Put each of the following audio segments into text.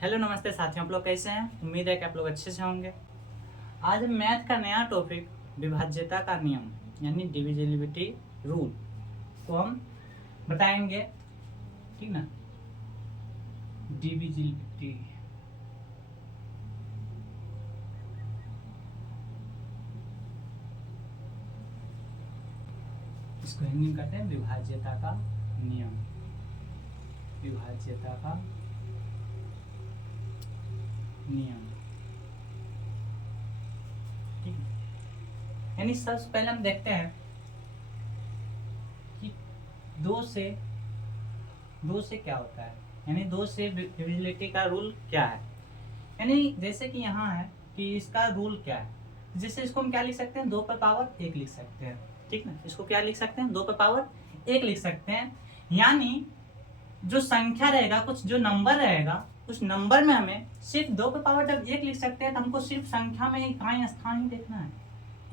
Hello नमस्ते साथियों, आप लोग कैसे हैं। उम्मीद है कि आप लोग अच्छे से होंगे। आज हम मैथ का नया टॉपिक विभाज्यता का नियम यानी डिविजिबिलिटी रूल को हम बताएंगे, ठीक ना। डिविजिबिलिटी इसको हिंदी में कहते हैं विभाज्यता का नियम। विभाज्यता का नियम, ठीक है। यानी सबसे पहले हम देखते हैं कि दो से क्या होता है, यानी दो से डिविजिबिलिटी का रूल क्या है। यानी जैसे कि यहाँ है कि इसका रूल क्या है, जिससे इसको हम क्या लिख सकते हैं, 2 पर पावर 1 लिख सकते हैं, ठीक ना। इसको क्या लिख सकते हैं, 2 पर पावर 1 लिख सकते हैं। यानी जो संख्या रहेगा, कुछ जो नंबर रहेगा, उस नंबर में हमें सिर्फ 2 पर पावर जब 1 लिख सकते हैं तो हमको सिर्फ संख्या में इकाई स्थान ही देखना है,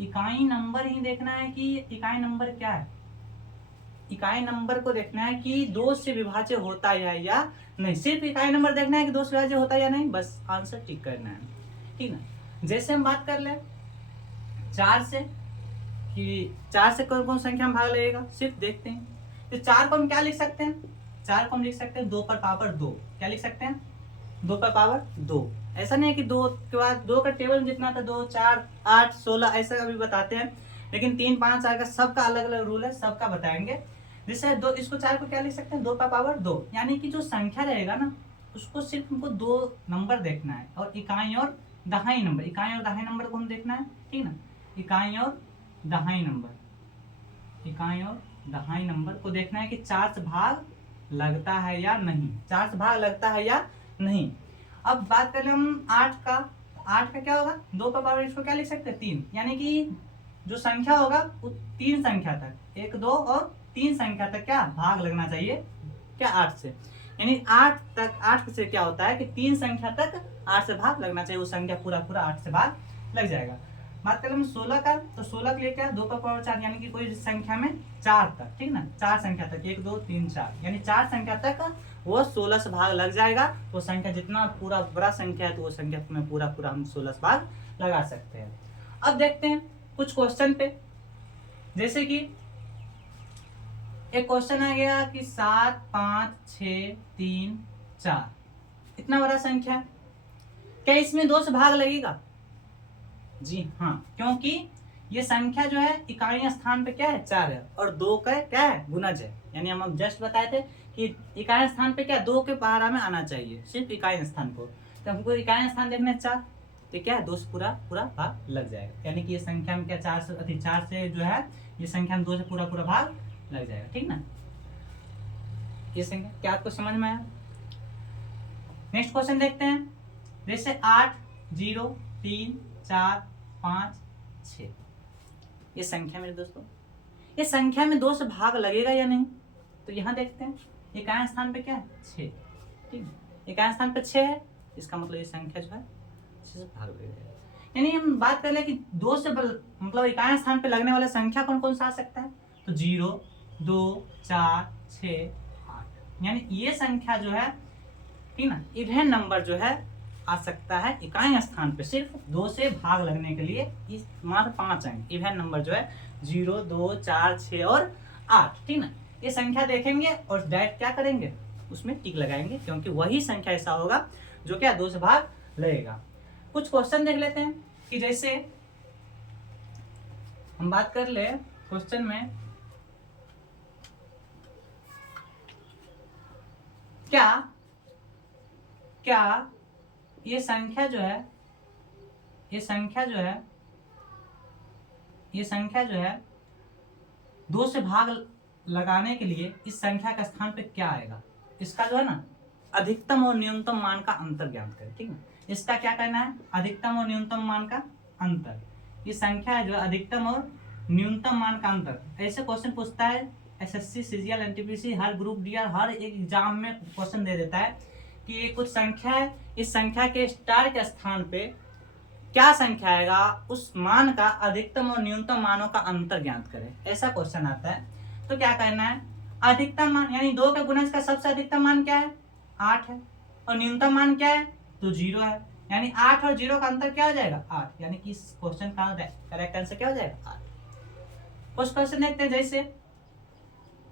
इकाई नंबर ही देखना है कि इकाई नंबर क्या है। इकाई नंबर को देखना है कि 2 से विभाज्य होता है या नहीं। सिर्फ इकाई नंबर देखना है कि 2 से विभाज्य होता है या नहीं, बस आंसर टिक करना है, ठीक ना। जैसे हम बात कर ले 4 से, कि 4 से कौन कौन संख्या में भाग लगेगा, सिर्फ देखते हैं। तो 4 को हम क्या लिख सकते हैं, 4 को हम लिख सकते हैं 2 पर पावर 2। क्या लिख सकते हैं, 2 पर पावर 2। ऐसा नहीं है कि 2 के बाद 2 का टेबल जितना था 2, 4, 8, 16 ऐसा अभी बताते हैं, लेकिन 3, 5 आएगा, सबका अलग अलग रूल है, सबका बताएंगे। जैसे 2, इसको 4 को क्या लिख सकते हैं, 2 पर पावर 2। यानी कि जो संख्या रहेगा ना, उसको सिर्फ हमको 2 नंबर देखना है, और इकाई और दहाई नंबर, इकाई और दहाई नंबर को हम देखना है, ठीक ना। इकाई और दहाई नंबर, इकाई और दहाई नंबर को देखना है कि 4 से भाग लगता है या नहीं, 4 से भाग लगता है या नहीं। अब बात कर ले हम 8 का, 8 का क्या होगा, 2 का पावर, इसको क्या लिख सकते हैं 3। यानी कि जो संख्या होगा वो 3 संख्या तक, 1, 2 और 3 संख्या तक क्या भाग लगना चाहिए, क्या 8 से। यानी 8 तक, 8 से क्या होता है कि 3 संख्या तक 8 से भाग लगना चाहिए, वो संख्या पूरा 8 से भाग लग जाएगा। बात करें हम 16 का, तो 16 के लिए क्या, 2 का पावर 4, यानी कि कोई संख्या में 4 तक, ठीक ना, 4 संख्या तक, 1, 2, 3, 4, यानी 4 संख्या तक वो 16 से भाग लग जाएगा। वो संख्या जितना पूरा बड़ा संख्या है तो वो संख्या में पूरा हम 16 से भाग लगा सकते हैं। अब देखते हैं कुछ क्वेश्चन पे, जैसे कि एक क्वेश्चन आ गया कि 7, 5, 6, 3, 4, इतना बड़ा संख्या है, क्या इसमें 2 से भाग लगेगा। जी हाँ, क्योंकि ये संख्या जो है इकाई स्थान पे क्या है, 4 है, और 2 का क्या है, गुणज है। यानी हम जस्ट बताए थे कि इकाई स्थान पे क्या 2 के बाहर में आना चाहिए, सिर्फ इकाई स्थान को। तो हमको इकाई स्थान देखना है 4, तो क्या है 2 से पूरा भाग लग जाएगा। यानी कि ये संख्या में क्या 4 से जो है, ये संख्या में 2 से पूरा भाग लग जाएगा, ठीक ना। ये संख्या क्या आपको समझ में आया। नेक्स्ट क्वेश्चन देखते हैं, जैसे 8, 0, 3, 4, 5, 6, ये संख्या मेरे दोस्तों, ये संख्या में 2 से भाग लगेगा या नहीं। तो यहाँ देखते हैं इकाई स्थान पे क्या है 6, ठीक है, इकाई स्थान पे 6 है, इसका मतलब ये संख्या जो है 6 से भाग लगेगा। यानी हम बात कर ले कि 2 से मतलब इकाई स्थान पे लगने वाला संख्या कौन कौन सा आ सकता है, तो 0, 2, 4, 6, 8, यानी ये संख्या जो है, ठीक ना, इवन नंबर जो है आ सकता है इकाई स्थान पे सिर्फ 2 से भाग लगने के लिए। इस मात्र 5 अंक इवन नंबर जो है 0, 2, 4, 6 और 8, ठीक ना। ये संख्या देखेंगे और डायरेक्ट क्या करेंगे, उसमें टिक लगाएंगे, क्योंकि वही संख्या ऐसा होगा जो क्या 2 से भाग लगेगा। कुछ क्वेश्चन देख लेते हैं कि जैसे हम बात कर ले क्वेश्चन में, क्या ये संख्या जो है, ये संख्या जो है 2 से भाग लगाने के लिए इस संख्या का स्थान पे क्या आएगा, इसका जो है ना अधिकतम और न्यूनतम मान का अंतर ज्ञात करें, ठीक ना। इसका क्या करना है, अधिकतम और न्यूनतम मान का अंतर। ये संख्या है जो अधिकतम और न्यूनतम मान का अंतर, ऐसे क्वेश्चन पूछता है एसएससी, सीजीएल, एनटीपीसी, हर ग्रुप डी और हर एक एग्जाम में क्वेश्चन दे देता है कि ये कुछ संख्या है, इस संख्या के स्टार के स्थान पे क्या संख्या आएगा, उस मान का अधिकतम और न्यूनतम मानों का अंतर ज्ञात करें, ऐसा क्वेश्चन आता है। तो क्या करना है, अधिकतम मान यानी 2 के गुणज का सबसे अधिकतम मान क्या है, 8 है, और न्यूनतम मान क्या है तो 0 है, यानी 8 और 0 का अंतर क्या हो जाएगा 8, यानी कि इस क्वेश्चन का करेक्ट आंसर क्या हो जाएगा 8। कुछ क्वेश्चन देखते हैं जैसे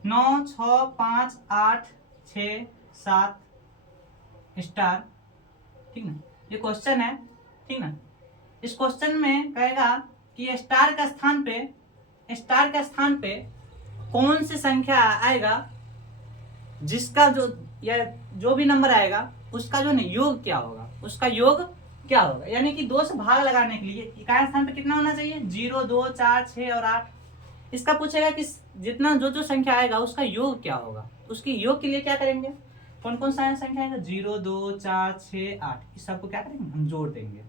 9 6 5 8 6 7 स्टार, ठीक ना, ये क्वेश्चन है, ठीक ना। इस क्वेश्चन में कहेगा कि स्टार का स्थान पे कौन सी संख्या आएगा जिसका जो या जो भी नंबर आएगा उसका जो योग क्या होगा, उसका योग क्या होगा, यानी कि 2 से भाग लगाने के लिए इकाई स्थान पे कितना होना चाहिए 0 2 4 6 और 8। इसका पूछेगा कि जितना जो संख्या आएगा उसका योग क्या होगा, उसके योग के लिए क्या करेंगे, कौन कौन सा संख्या आएगा 0 2 4 6 8, इस सबको क्या करेंगे हम जोड़ देंगे,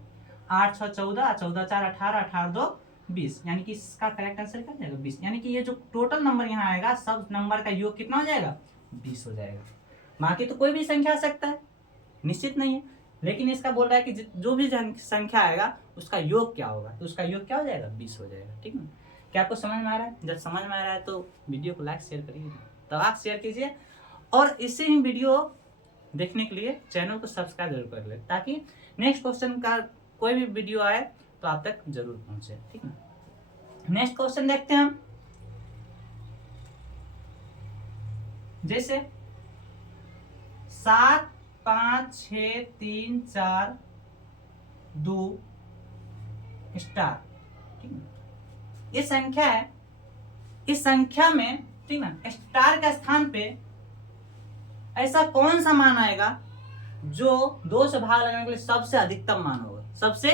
8 6 14 14 4 18 18 2 20, यानी कि इसका करेक्ट आंसर क्या हो जाएगा 20, यानी कि ये जो टोटल नंबर यहाँ आएगा सब नंबर का योग कितना हो जाएगा 20 हो जाएगा। बाकी तो कोई भी संख्या आ सकता है, निश्चित नहीं है, लेकिन इसका बोल रहा है कि जो भी संख्या आएगा उसका योग क्या होगा, तो उसका योग क्या हो जाएगा 20 हो जाएगा, ठीक ना। क्या आपको समझ में आ रहा है? जब समझ में आ रहा है तो वीडियो को लाइक शेयर करिए, तो आप शेयर कीजिए और इसी ही वीडियो देखने के लिए चैनल को सब्सक्राइब जरूर कर ले, ताकि नेक्स्ट क्वेश्चन का कोई भी वीडियो आए तो आप तक जरूर पहुंचे, ठीक ना। नेक्स्ट क्वेश्चन देखते हैं हम, जैसे 7 5 6 3 4 2 स्टार, ठीक ना, ये संख्या है। इस संख्या में, ठीक ना, स्टार के स्थान पे ऐसा कौन सा मान आएगा जो 2 से भाग लगाने के लिए सबसे अधिकतम मान होगा, सबसे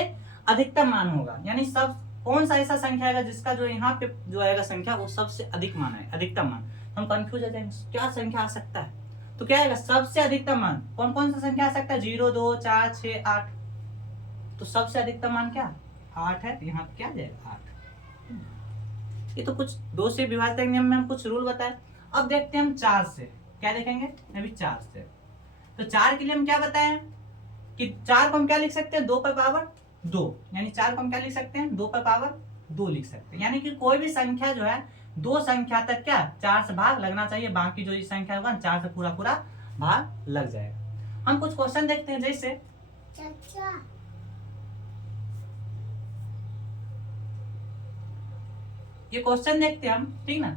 अधिकतम मान होगा, यानी सब कौन सा ऐसा संख्या आएगा जिसका जो यहाँ पे जो आएगा संख्या वो सबसे अधिक मान है, अधिकतम मान। हम कंफ्यूज हो जाएंगे क्या संख्या आ सकता है, तो क्या आएगा सबसे अधिकतम मान, कौन कौन सा संख्या आ सकता है 0 2 4 6 8, तो सबसे अधिकतम मान क्या 8 है, तो यहाँ क्या आ जाएगा 8। ये तो कुछ 2 से विभाजन नियम में हम कुछ रूल बताए। अब देखते हैं हम 4 से, क्या देखेंगे अभी 4 से, तो 4 के लिए हम क्या बताएं कि 4 को हम क्या लिख सकते हैं 2 पर पावर 2, यानी 4 को हम क्या लिख सकते हैं 2 पर पावर 2 लिख सकते हैं, यानी कि कोई भी संख्या जो है 2 संख्या तक क्या 4 से भाग लगना चाहिए, बाकी जो संख्या होगा 4 से पूरा पूरा भाग लग जाएगा। हम कुछ क्वेश्चन देखते हैं जैसे ये क्वेश्चन देखते हैं हम, ठीक ना।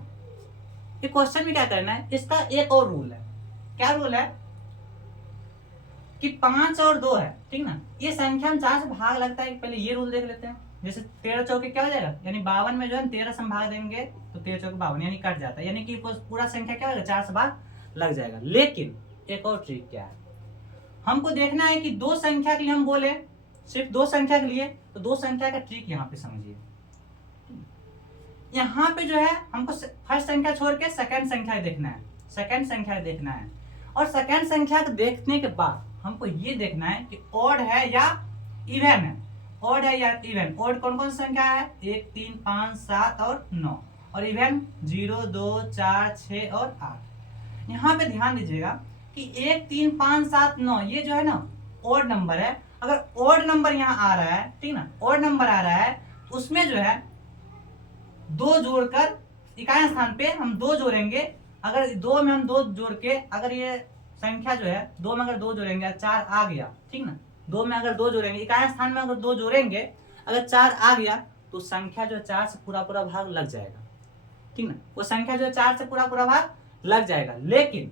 ये क्वेश्चन में क्या करना है, इसका एक और रूल है, क्या रूल है कि 5 और 2 है, ठीक ना, ये संख्या में 4 से भाग लगता है, पहले ये रूल देख लेते हैं। जैसे 13 चौके क्या हो जाएगा, यानी 52 में जो है 13 से हम भाग देंगे तो 13 चौके 52, यानी कट जाता है, यानी कि पूरा संख्या क्या होगा 4 से भाग लग जाएगा। लेकिन एक और ट्रिक क्या है, हमको देखना है कि 2 संख्या के लिए हम बोले, सिर्फ 2 संख्या के लिए, तो 2 संख्या का ट्रिक यहाँ पे समझिए। यहाँ पे जो है हमको फर्स्ट संख्या छोड़ के सेकंड संख्या देखना है, सेकंड संख्या देखना है, और सेकंड संख्या को देखने के बाद हमको ये देखना है कि ऑड है या इवन है, ऑड है या इवन। ऑड कौन कौन सी संख्या है 1 3 5 7 और 9, और इवन 0 2 4 6 और 8। यहाँ पे ध्यान दीजिएगा कि 1 3 5 7 9 ये जो है ना ऑड नंबर है। अगर ऑड नंबर यहाँ आ रहा है, ठीक ना, ऑड नंबर आ रहा है तो उसमें जो है 2 जोड़कर इकाई स्थान पे हम 2 जोड़ेंगे। अगर 2 में हम 2 जोड़ के अगर ये संख्या जो है 2 में अगर 2 जोड़ेंगे 4 आ गया, ठीक ना, 2 में अगर 2 जोड़ेंगे इकाई स्थान में अगर 2 जोड़ेंगे, अगर 4 आ गया तो संख्या जो 4 से पूरा पूरा भाग लग जाएगा, ठीक ना, वो संख्या जो 4 से पूरा पूरा भाग लग जाएगा। लेकिन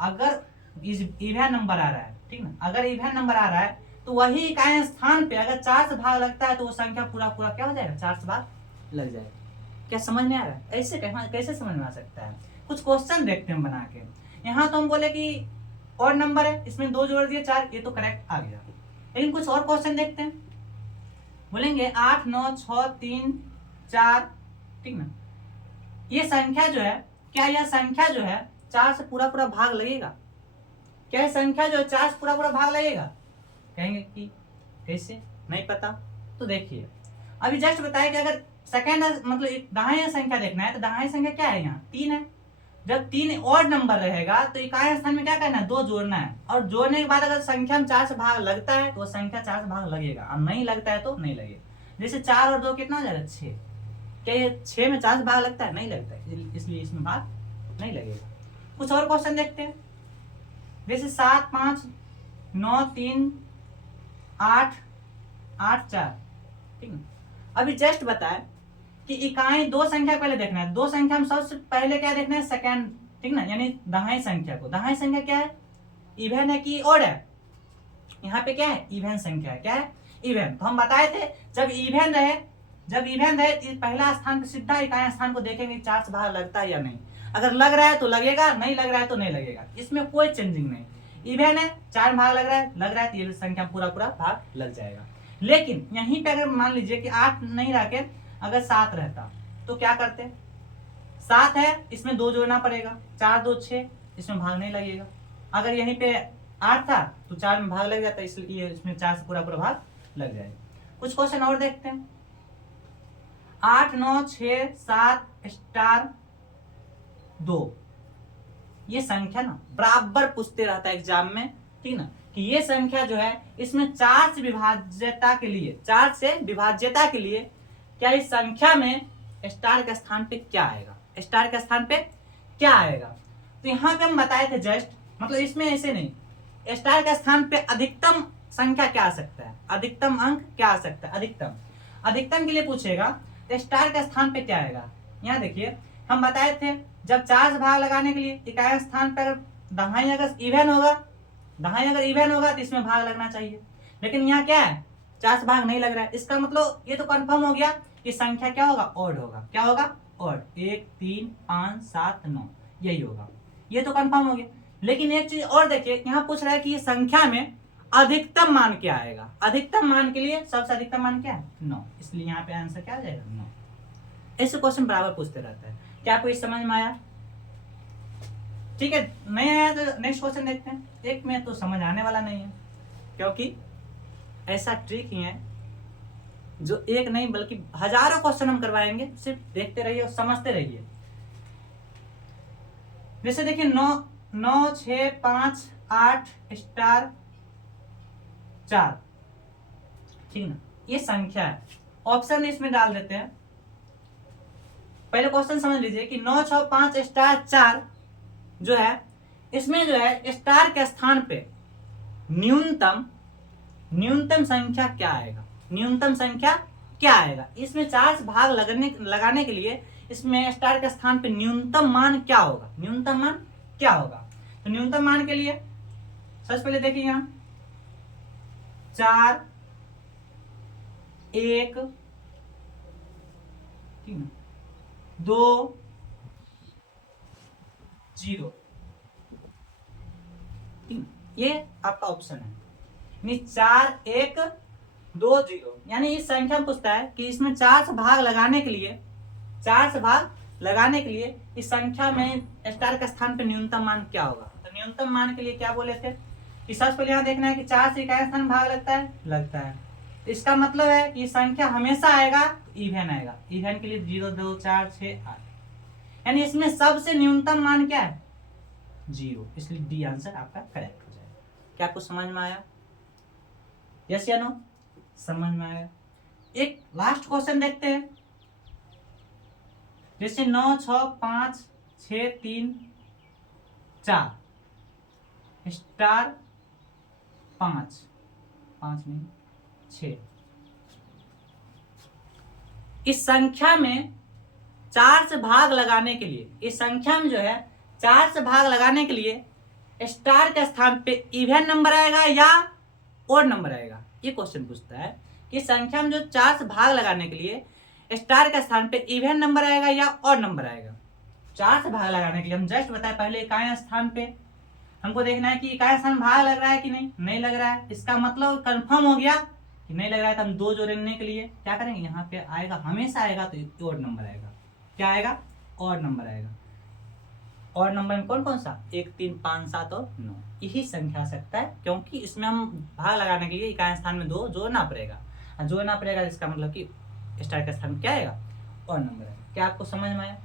अगर इवन नंबर आ रहा है, ठीक ना, अगर इवन नंबर आ रहा है तो वही इकाई स्थान पे अगर 4 से भाग लगता है तो वो संख्या पूरा पूरा क्या हो जाएगा 4 से भाग लग जाएगा। क्या समझ में आ रहा है? ऐसे कैसे समझ में आ सकता है? कुछ क्वेश्चन देखते हैं बना के। यहाँ तो हम बोले कि और नंबर है, इसमें 2 जोड़ दिए 4, ये तो करेक्ट आ गया। लेकिन कुछ और क्वेश्चन देखते हैं, बोलेंगे 8 9 6 3 4, ठीक ना, ये संख्या जो है, क्या यह संख्या जो है 4 से पूरा पूरा भाग लगेगा? क्या यह संख्या जो है 4 से पूरा पूरा भाग लगेगा? कहेंगे कि कैसे, नहीं पता। तो देखिए अभी जस्ट बताया कि अगर सेकंड मतलब दाहिनी संख्या देखना है तो दाहिनी संख्या क्या है यहाँ 3 है। जब 3 ऑड नंबर रहेगा तो इकाई स्थान में क्या करना है 2 जोड़ना है, और जोड़ने के बाद अगर संख्या में 4 से भाग लगता है तो वो संख्या 4 से भाग लगेगा, और नहीं लगता है तो नहीं लगेगा। जैसे 4 और 2 कितना हो जाएगा 6, क्या ये 6 में 4 से भाग लगता है? नहीं लगता है, इसलिए इसमें भाग नहीं लगेगा। कुछ और क्वेश्चन देखते हैं, जैसे 7 5 9 3 8 8 4, ठीक है। अभी जस्ट बताए कि इकाई दो संख्या पहले देखना है, दो संख्या में सबसे पहले क्या देखना है, सेकेंड, ठीक ना, यानी दहाई संख्या को। दहाई संख्या क्या है, इवन है कि ओड है, यहाँ पे क्या है, इवन संख्या है, क्या है, इवन। तो हम बताए थे जब इवन रहे, पहला स्थान पे सीधा इकाई स्थान को देखेंगे 4 से भाग लगता है या नहीं। अगर लग रहा है तो लगेगा, नहीं लग रहा है तो नहीं लगेगा, इसमें कोई चेंजिंग नहीं। इवन है, 4 भाग लग रहा है तो ये संख्या पूरा भाग लग जाएगा। लेकिन यहीं पे अगर मान लीजिए कि 8 नहीं रह के अगर 7 रहता तो क्या करते, 7 है इसमें 2 जोड़ना पड़ेगा, 4 2 6, इसमें भाग नहीं लगेगा। अगर यहीं पे 8 था तो 4 में भाग लग जाता, इसलिए इसमें 4 से पूरा भाग लग जाएगा। कुछ क्वेश्चन और देखते हैं। 8 9 6 7 स्टार 2, ये संख्या ना बराबर पूछते रहता है एग्जाम में, ठीक ना, कि ये संख्या जो है इसमें 4 से विभाज्यता के लिए, 4 से विभाज्यता के लिए क्या इस संख्या में स्टार के स्थान पे क्या आएगा, स्टार के स्थान पे क्या आएगा। तो यहाँ पे हम बताए थे जस्ट, मतलब इसमें ऐसे नहीं, स्टार के स्थान पे अधिकतम संख्या क्या आ सकता है, अधिकतम अंक क्या आ सकता है, अधिकतम के लिए पूछेगा तो स्टार के स्थान पे क्या आएगा। यहाँ देखिए हम बताए थे जब 4 से भाग लगाने के लिए इकाई स्थान पर दहाई अगर इवन होगा तो इसमें भाग लगना चाहिए, लेकिन यहाँ क्या है, 4 से भाग नहीं लग रहा है। इसका मतलब ये तो कंफर्म हो गया कि संख्या क्या होगा, ऑड होगा। क्या होगा, ऑड। 1 3 5 7 9 यही होगा, ये तो कंफर्म हो गया। लेकिन एक चीज और देखिए, यहाँ पूछ रहा है कि ये संख्या में अधिकतम मान क्या आएगा। अधिकतम मान के लिए सबसे अधिकतम मान क्या है, 9, इसलिए यहाँ पे आंसर क्या आ जाएगा, 9। ऐसे क्वेश्चन बराबर पूछते रहता है। क्या आपको इस समझ में आया, ठीक है। नहीं आया तो नेक्स्ट क्वेश्चन देखते हैं। एक में तो समझ आने वाला नहीं है, क्योंकि ऐसा ट्रिक ही है जो एक नहीं बल्कि हजारों क्वेश्चन हम करवाएंगे, सिर्फ देखते रहिए और समझते रहिए। जैसे देखिए 9 9 6 5 8 स्टार 4, ठीक ना, ये संख्या है। ऑप्शन इसमें डाल देते हैं। पहले क्वेश्चन समझ लीजिए कि 9 6 5 स्टार 4 जो है, इसमें जो है स्टार के स्थान पे न्यूनतम संख्या क्या आएगा, न्यूनतम संख्या क्या आएगा। इसमें 4 से भाग लगाने के लिए इसमें स्टार के स्थान पे न्यूनतम मान क्या होगा, न्यूनतम मान क्या होगा। तो न्यूनतम मान के लिए सबसे पहले देखिए यहां 4 1 2 0, ये आपका ऑप्शन है। 4 1 2 0, यानी इस संख्या में पूछता है कि इसमें 4 से भाग लगाने के लिए इस संख्या में स्टार के स्थान पे न्यूनतम मान क्या होगा। तो न्यूनतम मान के लिए क्या बोले थे कि सबसे पहले यहाँ देखना है कि 4 से इकाई स्थान भाग लगता है। तो इसका मतलब है कि संख्या हमेशा आएगा इवन आएगा। इवन के लिए 0 2 4 6 8, यानी इसमें सबसे न्यूनतम मान क्या है, 0, इसलिए डी आंसर आपका करेक्ट हो जाएगा। क्या आपको समझ में आया, यस या नो, समझ में आया। एक लास्ट क्वेश्चन देखते हैं। जैसे 9 6 5 6 3 4 स्टार 5 नहीं 6, इस संख्या में 4 से भाग लगाने के लिए, इस संख्या में जो है 4 से भाग लगाने के लिए स्टार के स्थान पे इवन नंबर आएगा या ओड नंबर आएगा। ये क्वेश्चन पूछता है कि संख्या में जो 4 से भाग लगाने के लिए स्टार के स्थान पे इवन नंबर आएगा या ऑड नंबर आएगा। 4 से भाग लगाने के लिए हम जस्ट बताए पहले इकाई स्थान पे हमको देखना है कि इकाई स्थान भाग लग रहा है कि नहीं लग रहा है। इसका मतलब कंफर्म हो गया कि नहीं लग रहा है, तो हम 2 जोड़ने के लिए क्या करेंगे, यहाँ पे आएगा, हमेशा आएगा तो ऑड नंबर आएगा। क्या आएगा, ऑड नंबर आएगा। ऑड नंबर में कौन सा, 1 3 5 7 और 9, यही संख्या आ सकता है, क्योंकि इसमें हम भाग लगाने के लिए इकाई स्थान में 2 जोड़ना पड़ेगा। इसका मतलब कि स्टार का स्थान क्या आएगा, ऑड नंबर आएगा। क्या आपको समझ में आया?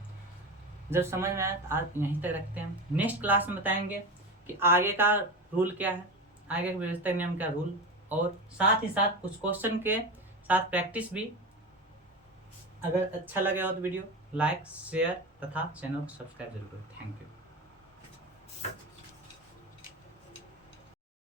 जब समझ में आया तो आज यहीं तक रखते हैं। नेक्स्ट क्लास में बताएंगे कि आगे का रूल क्या है, आगे के व्यवस्था नियम का रूल, और साथ ही साथ कुछ क्वेश्चन के साथ प्रैक्टिस भी। अगर अच्छा लगे हो तो वीडियो लाइक शेयर तथा चैनल को सब्सक्राइब जरूर करें। Thank you.